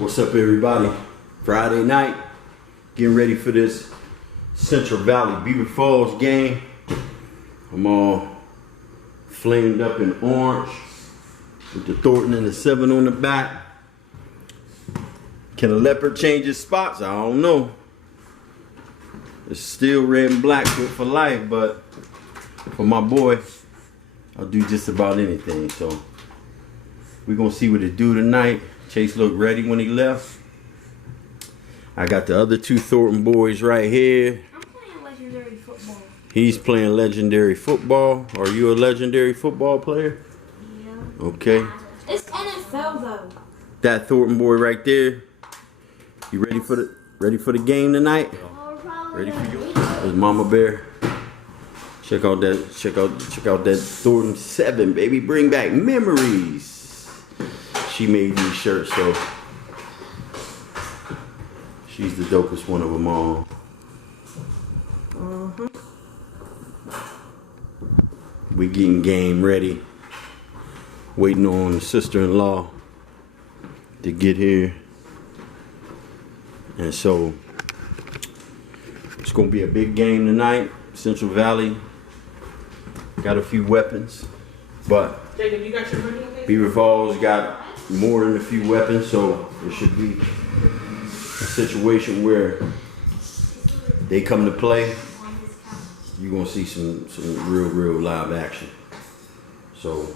What's up, everybody? Friday night, getting ready for this Central Valley Beaver Falls game. I'm all flamed up in orange with the Thornton and the 7 on the back. Can a leopard change his spots? I don't know. It's still red and black for life, but for my boy, I'll do just about anything. So we're gonna see what it do tonight. Chase looked ready when he left. I got the other two Thornton boys right here. I'm playing legendary football. He's playing legendary football. Are you a legendary football player? Yeah. Okay. It's NFL though. That Thornton boy right there. You ready for the game tonight? Ready for you? There's Mama Bear. Check out that Thornton 7, baby. Bring back memories. She made these shirts, so she's the dopest one of them all. We getting game ready. Waiting on the sister-in-law to get here. And so it's gonna be a big game tonight. Central Valley got a few weapons, but Jacob, you got your money? Beaver Falls got more than a few weapons, so it should be a situation where they come to play. You're gonna see some real live action. So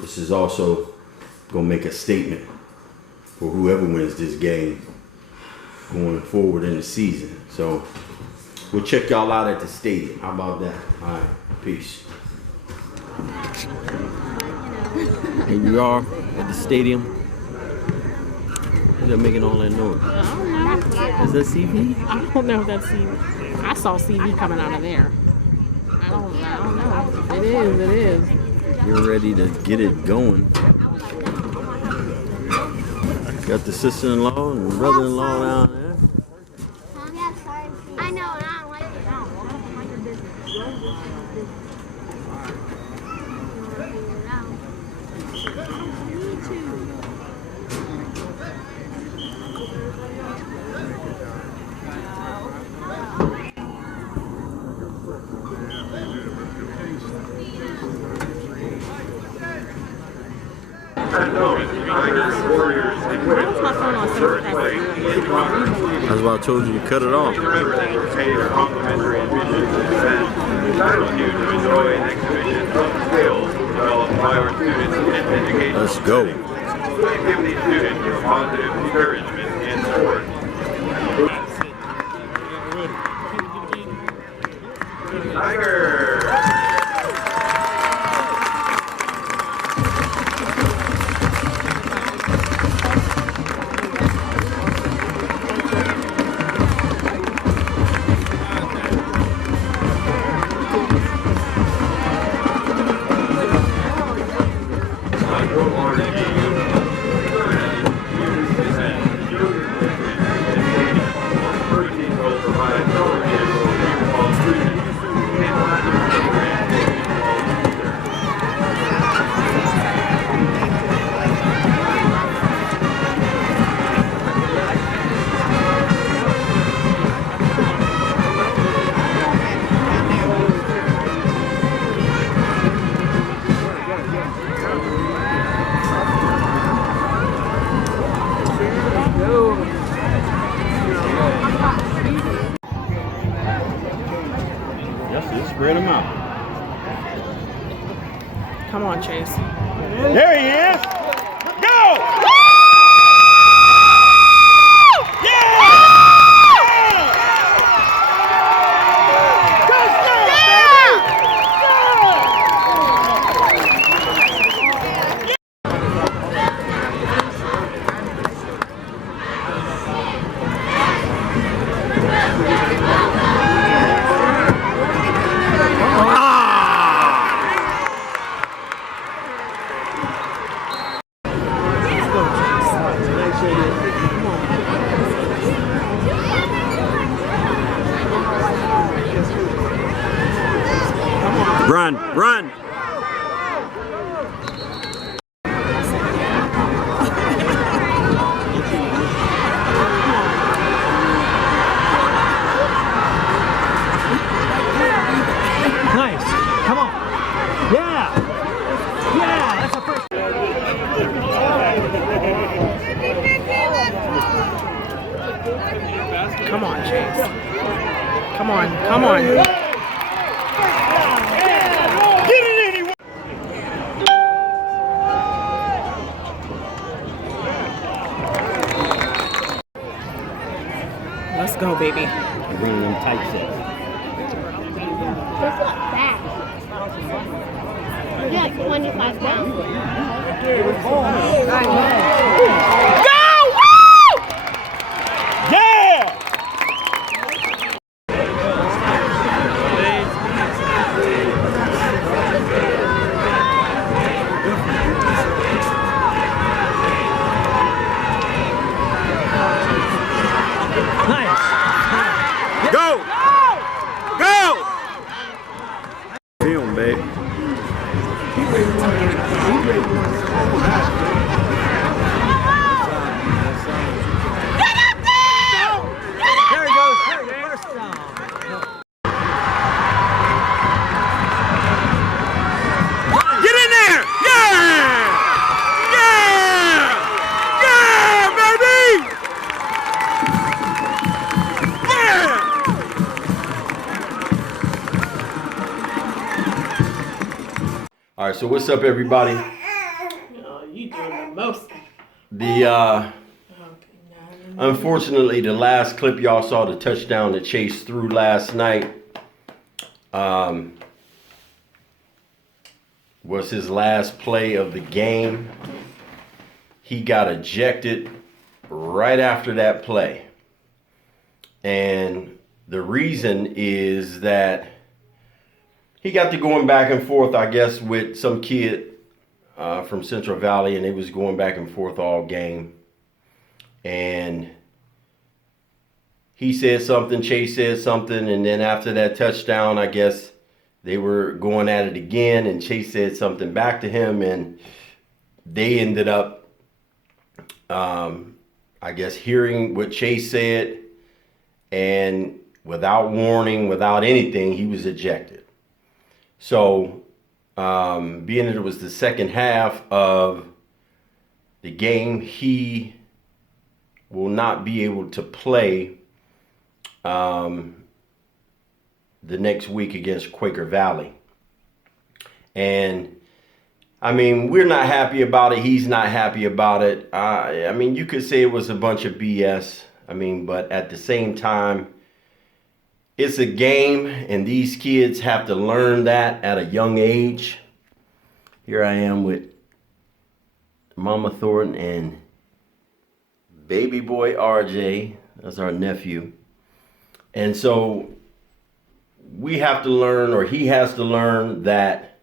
this is also gonna make a statement for whoever wins this game going forward in the season. So we'll check y'all out at the stadium. How about that? All right, peace. Here we are at the stadium. Who's that making all that noise? I don't know. Is that CV? I don't know if that's CV. I saw CV coming out of there. I don't know. It is. You're ready to get it going. Got the sister-in-law and brother-in-law down there. I know, and I don't like it. I don't like your business. That's why I told you to cut it off. Let's go. Give these students positive encouragement in sports. Tiger! Spread them out. Come on, Chase. There he is. Go! Run, run. Come on, Chase. Come on, come on. Let's go, baby. You're bringing them Tykes in. That's not bad. You're like 25 pounds. Go! Woo! Yeah! Go! Go! Film, babe. There he goes. First down. Get in there! Yeah! Yeah! Yeah, baby! Yeah! All right, so what's up, everybody? Oh, you doing the most. Unfortunately, the last clip y'all saw, the touchdown that Chase threw last night, was his last play of the game. He got ejected right after that play. And the reason is that he got to going back and forth, I guess, with some kid from Central Valley, and they was going back and forth all game. And he said something, Chase said something, and then after that touchdown, I guess they were going at it again, and Chase said something back to him, and they ended up, I guess, hearing what Chase said, and without warning, without anything, he was ejected. So, being that it was the second half of the game, he will not be able to play the next week against Quaker Valley. And I mean, we're not happy about it. He's not happy about it. I mean, you could say it was a bunch of BS. I mean, but at the same time, it's a game, and these kids have to learn that at a young age. Here I am with Mama Thornton and baby boy RJ. That's our nephew. And so we have to learn, or he has to learn, that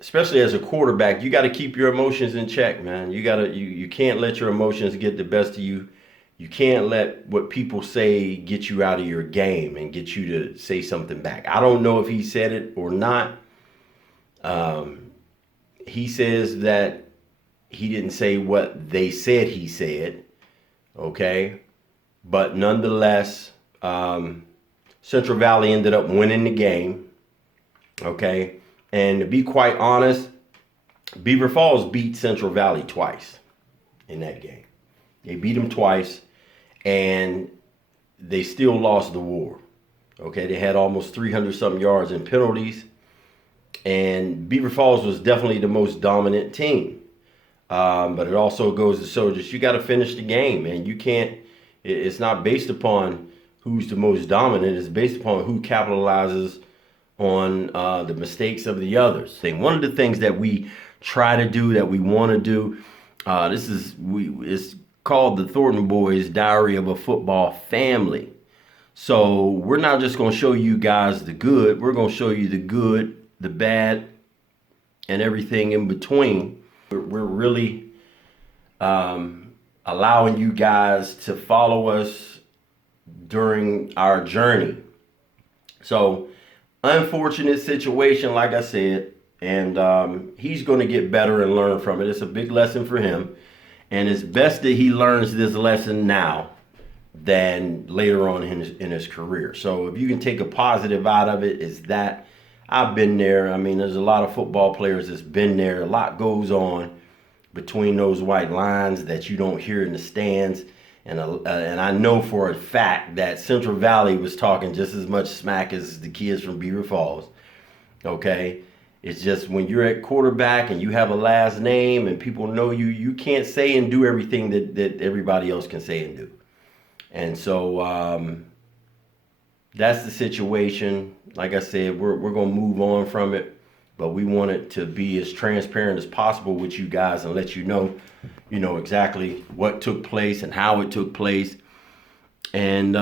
especially as a quarterback, you got to keep your emotions in check, man. You can't let your emotions get the best of you. You can't let what people say get you out of your game and get you to say something back. I don't know if he said it or not. He says that he didn't say what they said he said, okay? But nonetheless, Central Valley ended up winning the game, okay? And to be quite honest, Beaver Falls beat Central Valley twice in that game. They beat them twice, and they still lost the war, okay? They had almost 300-something yards in penalties, and Beaver Falls was definitely the most dominant team. But it also goes to show that you got to finish the game, and you can't. It's not based upon who's the most dominant. It's based upon who capitalizes on the mistakes of the others. One of the things that we try to do, that we want to do, it's called the Thornton Boys Diary of a Football Family. So we're not just going to show you guys the good. We're going to show you the good, the bad, and everything in between. We're really allowing you guys to follow us during our journey. So, unfortunate situation, like I said, and he's going to get better and learn from it. It's a big lesson for him, and it's best that he learns this lesson now than later on in his career. So if you can take a positive out of it, is that I've been there. I mean, there's a lot of football players that's been there. A lot goes on between those white lines that you don't hear in the stands. And I know for a fact that Central Valley was talking just as much smack as the kids from Beaver Falls. Okay? It's just when you're at quarterback and you have a last name and people know you, you can't say and do everything that everybody else can say and do. And so that's the situation. Like I said, we're going to move on from it. But we want it to be as transparent as possible with you guys and let you know exactly what took place and how it took place, and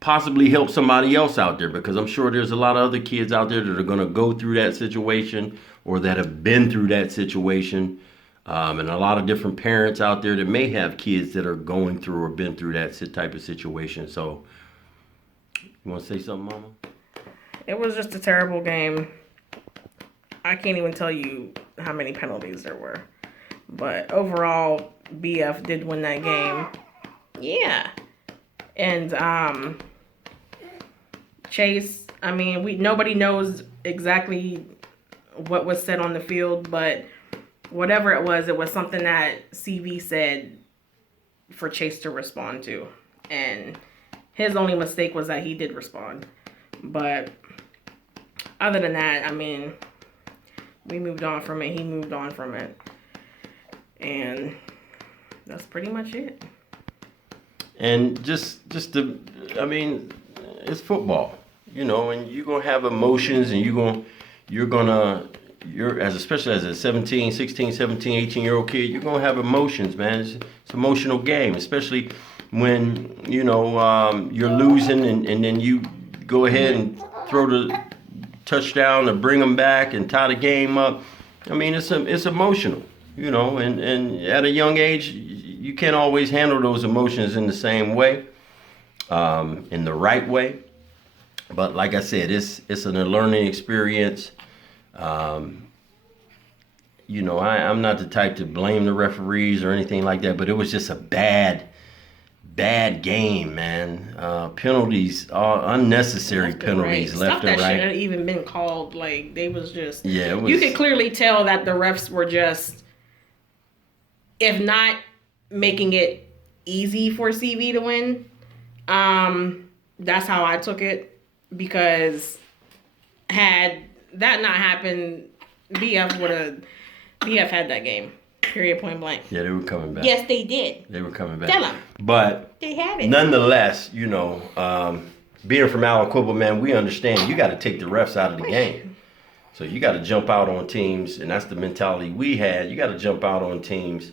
possibly help somebody else out there, because I'm sure there's a lot of other kids out there that are going to go through that situation or that have been through that situation, and a lot of different parents out there that may have kids that are going through or been through that type of situation. So, you want to say something, Mama? It was just a terrible game. I can't even tell you how many penalties there were. But overall, BF did win that game. Yeah. And Chase, I mean, nobody knows exactly what was said on the field, but whatever it was something that CV said for Chase to respond to. And his only mistake was that he did respond. But other than that, I mean, we moved on from it. He moved on from it. And that's pretty much it. And I mean, it's football, and you're going to have emotions, and especially as a 17, 16, 17, 18-year-old kid, you're going to have emotions, man. It's an emotional game, especially when, you're losing and then you go ahead and throw the touchdown to bring them back and tie the game up. I mean, it's emotional, and at a young age, you can't always handle those emotions in the same way, in the right way. But like I said, it's a learning experience. I'm not the type to blame the referees or anything like that, but it was just a bad game, man. Penalties, unnecessary penalties left and right. Stuff that shouldn't have even been called. Like, they was just... Yeah, it was... You could clearly tell that the refs were just, if not making it easy for CV to win, that's how I took it. Because had that not happened, BF had that game. Period, point blank. Yeah, they were coming back. Yes, they did. They were coming back. Tell them. But they had it. Nonetheless, being from Aliquippa, man, we understand you got to take the refs out of the game. So you got to jump out on teams, and that's the mentality we had. You got to jump out on teams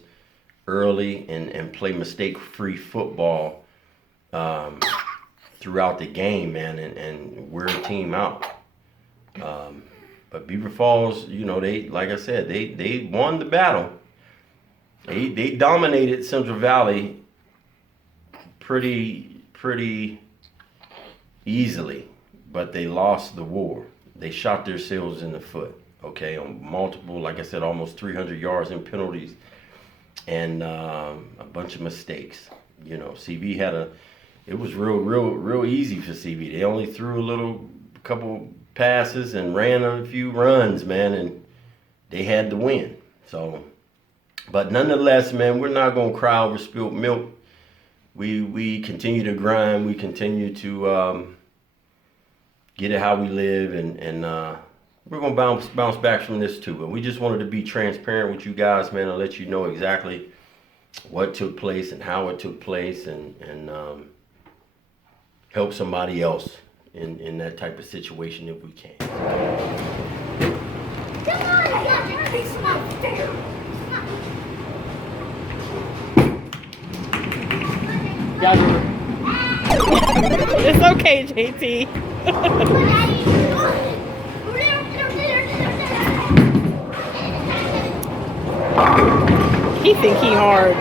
early and play mistake-free football throughout the game, man, and wear a team out. But Beaver Falls, they, like I said, they won the battle. They dominated Central Valley pretty easily, but they lost the war. They shot themselves in the foot, okay, on multiple, like I said, almost 300 yards in penalties and a bunch of mistakes. CV it was real easy for CV. They only threw couple passes and ran a few runs, man, and they had to win. So, but nonetheless, man, we're not gonna cry over spilled milk. We continue to grind. We continue to get it how we live, and we're gonna bounce back from this too. But we just wanted to be transparent with you guys, man, and let you know exactly what took place and how it took place, and help somebody else in that type of situation if we can. Come on, he's not there. It's okay, JT. He think he hard.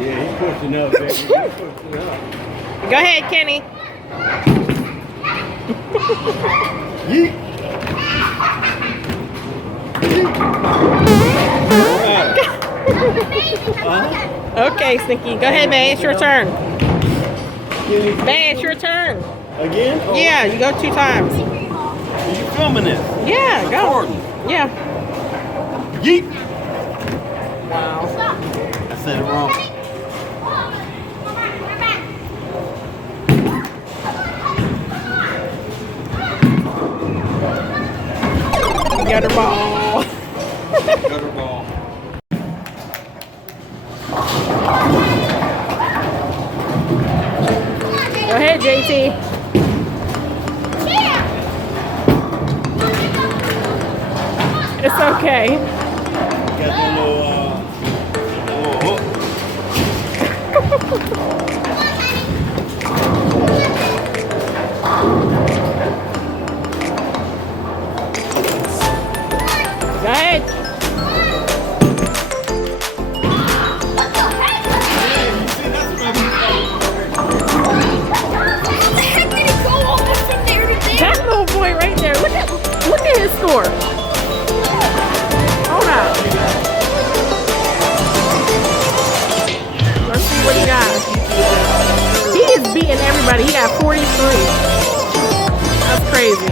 Yeah, he's pushing up, baby. He's pushing up. Go ahead, Kenny. Yeet. Okay, Stinky. Go ahead, man. It's your turn. Man, it's your turn. Again? Oh. Yeah, you go 2 times. Are you filming this? Yeah, go. Recording. Yeah. Yeet. Wow. I said it wrong. Gutter ball. Gutter ball. Go ahead, JT. It's okay. Got that little hook. Go ahead. That little boy right there. Look at his score. Hold up. Let's see what he got. He is beating everybody. He got 43. That's crazy.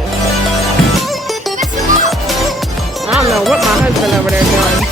I don't know what my husband over there doing.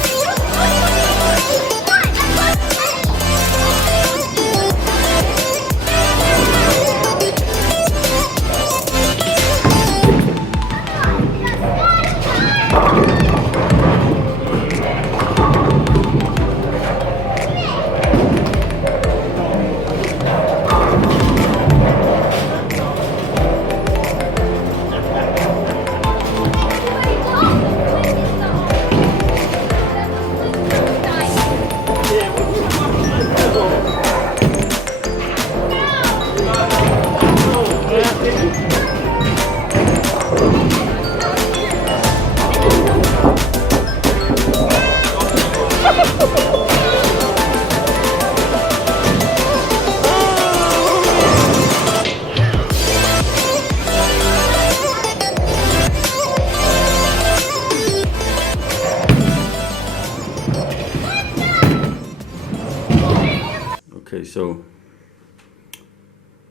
Okay, so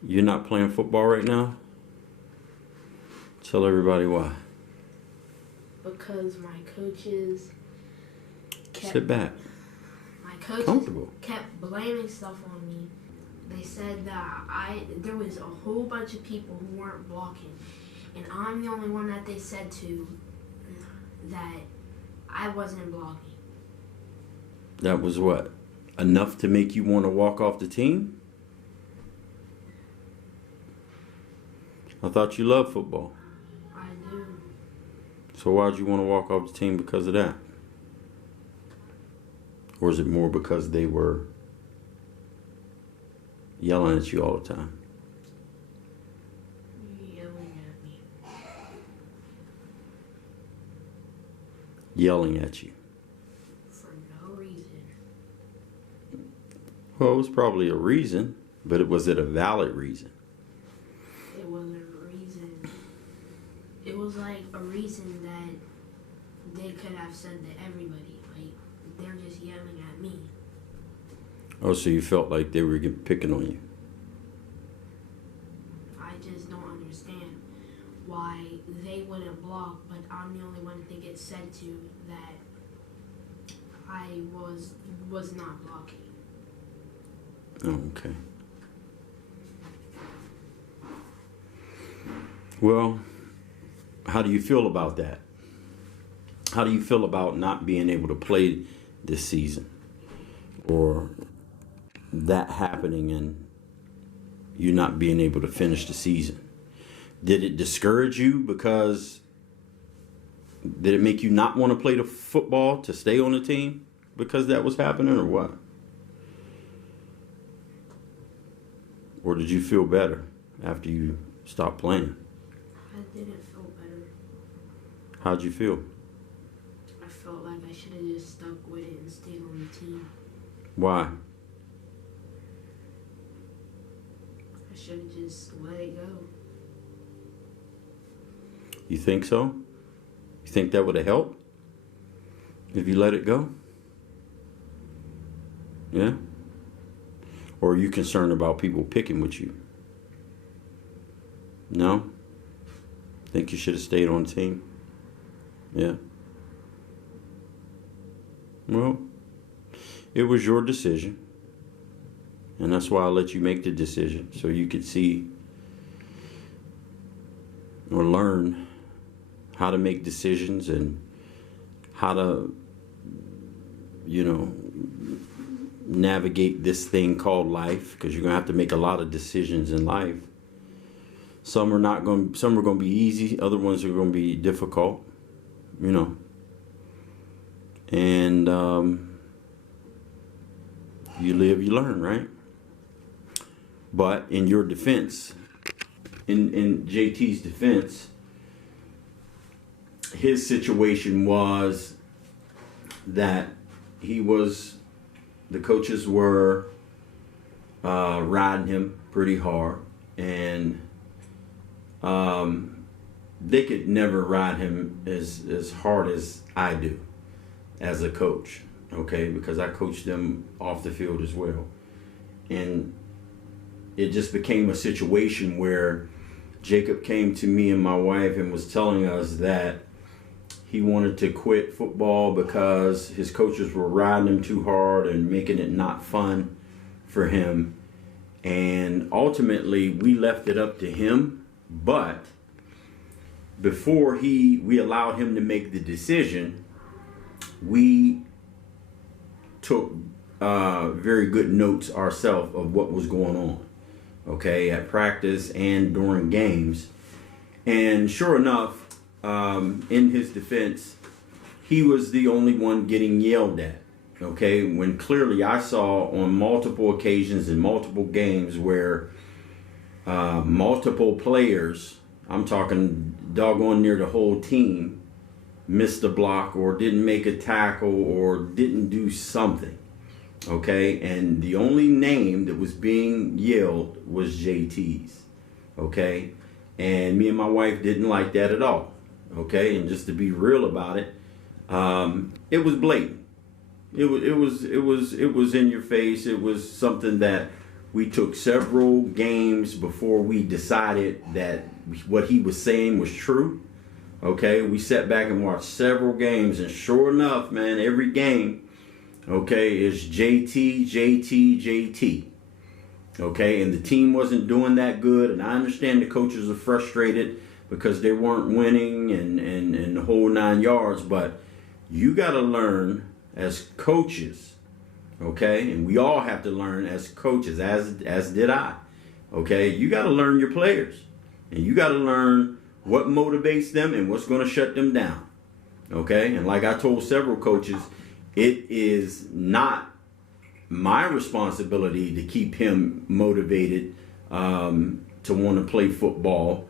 you're not playing football right now? Tell everybody why. Because my coaches Sit back. my coaches Comfortable. kept blaming stuff on me. They said that there was a whole bunch of people who weren't blocking, and I'm the only one that they said to that I wasn't blocking. That was what? Enough to make you want to walk off the team? I thought you loved football. I do. So why'd you want to walk off the team because of that? Or is it more because they were yelling at you all the time? Yelling at me. Yelling at you. For no reason. Well, it was probably a reason, but was it a valid reason? It wasn't a reason. It was like a reason that they could have said to everybody. Like, they're just yelling at me. Oh, so you felt like they were picking on you? I just don't understand why they wouldn't block, but I'm the only one that gets said to that I was not blocking. Oh, okay. Well, how do you feel about that? How do you feel about not being able to play this season? Or that happening and you not being able to finish the season? Did it discourage you because did it make you not want to play the football to stay on the team because that was happening, or what? Or did you feel better after you stopped playing? I didn't feel better. How'd you feel? I felt like I should have just stuck with it and stayed on the team. Why? I should have just let it go. You think so? You think that would have helped if you let it go? Yeah? Or are you concerned about people picking with you? No? Think you should have stayed on the team? Yeah? Well, it was your decision. And that's why I let you make the decision, so you could see or learn how to make decisions and how to, navigate this thing called life, because you're going to have to make a lot of decisions in life. Some are going to be easy, other ones are going to be difficult, And you live, you learn, right? But in your defense, in JT's defense, his situation was that the coaches were riding him pretty hard, and they could never ride him as hard as I do as a coach, okay? Because I coached them off the field as well. And it just became a situation where Jacob came to me and my wife and was telling us that he wanted to quit football because his coaches were riding him too hard and making it not fun for him. And ultimately, we left it up to him. But before we allowed him to make the decision, we took very good notes ourselves of what was going on, okay, at practice and during games. And sure enough, in his defense, he was the only one getting yelled at, okay, when clearly I saw on multiple occasions in multiple games where multiple players, I'm talking doggone near the whole team, missed a block or didn't make a tackle or didn't do something, okay? And the only name that was being yelled was JT's, okay? And me and my wife didn't like that at all, okay? And just to be real about it, it was blatant. It was in your face. It was something that we took several games before we decided that what he was saying was true. Okay, we sat back and watched several games, and sure enough, man, every game, okay, is JT, JT, JT. Okay, and the team wasn't doing that good, and I understand the coaches are frustrated because they weren't winning and the whole 9 yards, but you got to learn as coaches, okay, and we all have to learn as coaches, as did I, okay, you got to learn your players, and you got to learn what motivates them and what's going to shut them down, okay? And like I told several coaches, it is not my responsibility to keep him motivated to want to play football.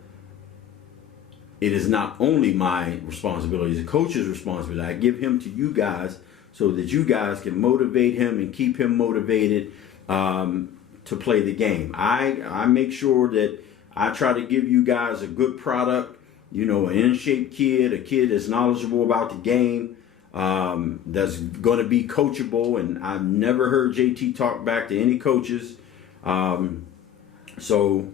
It is not only my responsibility, it's a coach's responsibility. I give him to you guys so that you guys can motivate him and keep him motivated to play the game. I make sure that I try to give you guys a good product, an in-shape kid, a kid that's knowledgeable about the game, that's going to be coachable. And I've never heard JT talk back to any coaches. So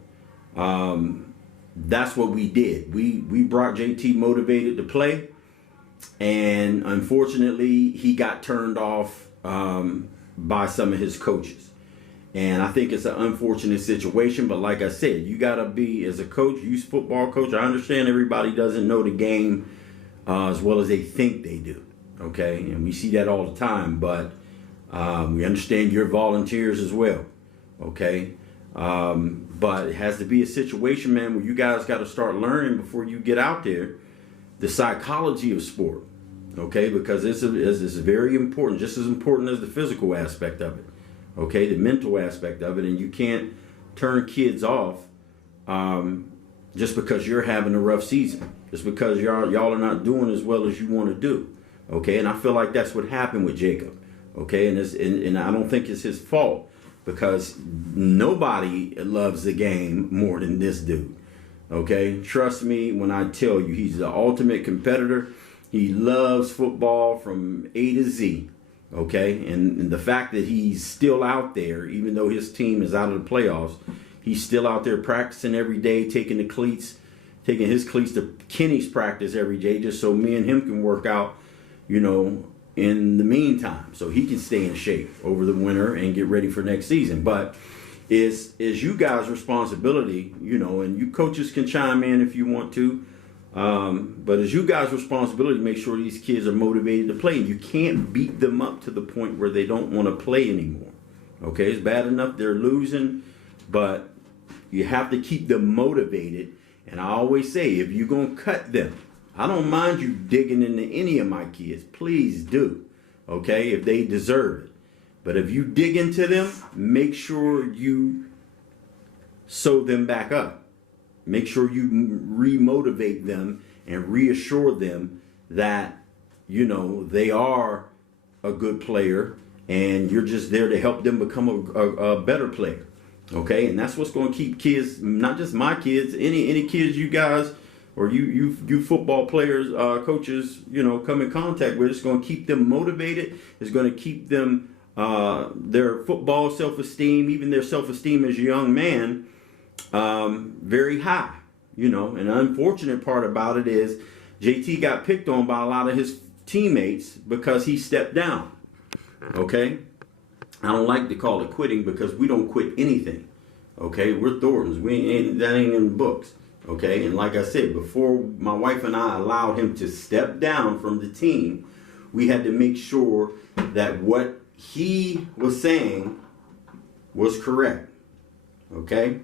that's what we did. We brought JT motivated to play. And unfortunately, he got turned off by some of his coaches. And I think it's an unfortunate situation, but like I said, you got to be, as a coach, youth football coach, I understand everybody doesn't know the game as well as they think they do, okay? And we see that all the time, but we understand you're volunteers as well, okay? But it has to be a situation, man, where you guys got to start learning before you get out there the psychology of sport, okay? Because it's very important, just as important as the physical aspect of it. Okay, the mental aspect of it, and you can't turn kids off just because you're having a rough season, just because y'all are not doing as well as you want to do. Okay, and I feel like that's what happened with Jacob. Okay, and I don't think it's his fault, because nobody loves the game more than this dude. Okay, trust me when I tell you, he's the ultimate competitor. He loves football from A to Z. Okay, and the fact that he's still out there, even though his team is out of the playoffs, he's still out there practicing every day, taking his cleats to Kenny's practice every day, just so me and him can work out, in the meantime, so he can stay in shape over the winter and get ready for next season. But is you guys' responsibility, you know, and you coaches can chime in if you want to. But it's you guys' responsibility to make sure these kids are motivated to play. You can't beat them up to the point where they don't want to play anymore. Okay, it's bad enough they're losing, but you have to keep them motivated. And I always say, if you're going to cut them, I don't mind you digging into any of my kids. Please do. Okay, if they deserve it. But if you dig into them, make sure you sew them back up. Make sure you re-motivate them and reassure them that, you know, they are a good player and you're just there to help them become a better player. Okay, and that's what's going to keep kids, not just my kids, any kids you guys or you football players, coaches, you know, come in contact with. It's going to keep them motivated. It's going to keep them their football self-esteem, even their self-esteem as a young man, very high, you know. And the unfortunate part about it is JT got picked on by a lot of his teammates because he stepped down. Okay, I don't like to call it quitting because we don't quit anything. Okay, we're Thorntons. That ain't in the books. Okay, and like I said before, my wife and I allowed him to step down from the team. We had to make sure that what he was saying was correct. Okay.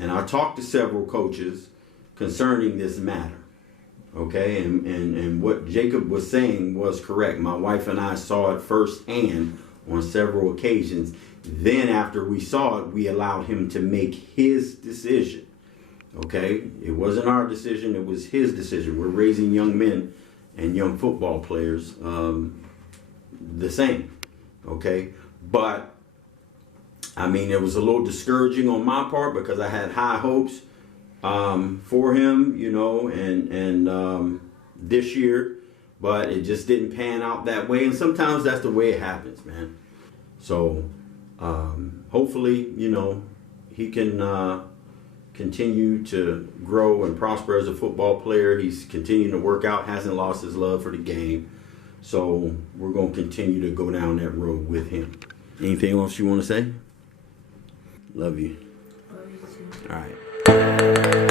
And I talked to several coaches concerning this matter. Okay, and what Jacob was saying was correct. My wife and I saw it firsthand on several occasions. Then after we saw it, we allowed him to make his decision. Okay, it wasn't our decision, it was his decision. We're raising young men and young football players the same. Okay, but I mean, it was a little discouraging on my part because I had high hopes for him, you know, and this year, but it just didn't pan out that way. And sometimes that's the way it happens, man. So hopefully, you know, he can continue to grow and prosper as a football player. He's continuing to work out, hasn't lost his love for the game. So we're going to continue to go down that road with him. Anything else you want to say? Love you. Love you too. All right.